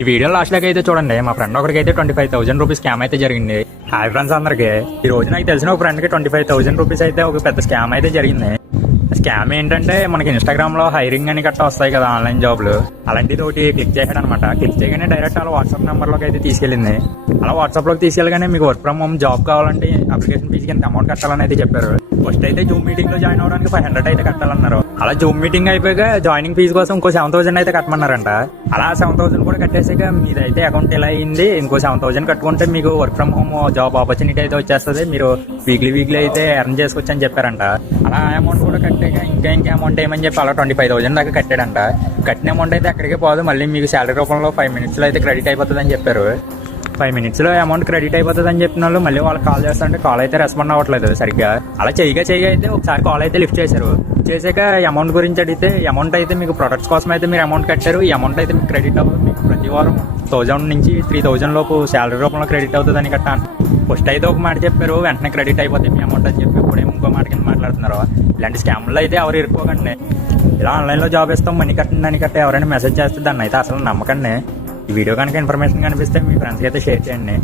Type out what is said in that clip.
ఈ video last దాకా అయితే చూడండి. మా ఫ్రెండ్ ఒకరికి అయితే 25,000 రూపీస్ స్కామ్ అయితే జరిగింది. హాయ్ ఫ్రెండ్స్ అందరికి. ఈ రోజు నాకు తెలిసిన ఒక ఫ్రెండ్ కి 25,000 రూపీస్ అయితే ఒక పెద్ద స్కామ్ అయితే జరిగింది. స్కామ్ ఏంటంటే మనకి ఇన్స్టాగ్రామ్ లో హైరింగ్ అని గట్టా వస్తాయి కదా, ఆన్లైన్ జాబ్లు. అలాంటిది ఒకటి క్లిక్ చేశాడు అనమాట. క్లిక్ చేయగానే డైరెక్ట్ అలా వాట్సాప్ నెంబర్ లోకి అయితే తీసుకెళ్ళింది. అలా వాట్సాప్ లోకి తీసుకెళ్ళగానే మీకు వర్క్ ఫ్రమ్ హోమ్ జాబ్ కావాలంటే అప్లికేషన్ ఫీజు కింద అమౌంట్ కట్టాలని అయితే చెప్పారు. ఫస్ట్ అయితే జూమ్ మీటింగ్ లో జాయిన్ అవడానికి 500 అయితే కట్టాలన్నారు. అలా జూమ్ మీటింగ్ అయిపోయాక జాయినింగ్ ఫీజు కోసం ఇంకో 7,000 అయితే కట్టమన్నారంట. అలా 7,000 కూడా కట్టేసాక మీదైతే అకౌంట్ ఇలా అయింది. ఇంకో 7,000 కట్టుకుంటే మీకు work from home job opportunity అయితే వచ్చేస్తుంది. మీరు వీక్లీ అయితే ఎర్న్ చేసుకోవచ్చు అని చెప్పారంట. అలా అమౌంట్ కూడా కట్టాక ఇంకా అమౌంట్ ఏమని చెప్పి అలా 25,000 దాకా కట్టాడంట. కట్టిన అమౌంట్ అయితే అక్కడికే పోదు, మళ్ళీ మీకు శాలరీ రూపంలో 5 minutes లో అయితే క్రెడిట్ అయిపోతుంది అని చెప్పారు. 5 minutes లో అమౌంట్ క్రెడిట్ అయిపోతుంది అని చెప్పిన వాళ్ళు మళ్ళీ వాళ్ళకి కాల్ చేస్తుంటే కాల్ అయితే రెస్పాండ్ అవ్వట్లేదు సరిగ్గా. అలా చేయగా అయితే ఒకసారి కాల్ అయితే లిఫ్ట్ చేశారు. చేసాక అమౌంట్ గురించి అడిగితే అమౌంట్ అయితే మీకు ప్రొడక్ట్స్ కోసం అయితే మీరు అమౌంట్ కట్టారు. ఈ అమౌంట్ అయితే మీకు క్రెడిట్ అవ్వదు. మీకు ప్రతి వారం 1,000 నుంచి 3,000 లోపు శాలరీ రూపంలో క్రెడిట్ అవుతుంది అని కట్టాను. ఫస్ట్ అయితే ఒక మాట చెప్పారు, వెంటనే క్రెడిట్ అయిపోతే మీ అమౌంట్ అని చెప్పి ఇప్పుడు ఇంకో మాట కింద మాట్లాడుతున్నారు. ఇలాంటి స్కామ్లో అయితే ఎవరు ఇరుక్కోకండి. ఇలా ఆన్లైన్లో జాబ్ ఇస్తాం మనీ కట్టండి ఎవరైనా మెసేజ్ చేస్తే దాన్ని అయితే అసలు నమ్మకండి. ఈ వీడియో కనుక ఇన్ఫర్మేషన్ కనిపిస్తే మీ ఫ్రెండ్స్కి అయితే షేర్ చేయండి.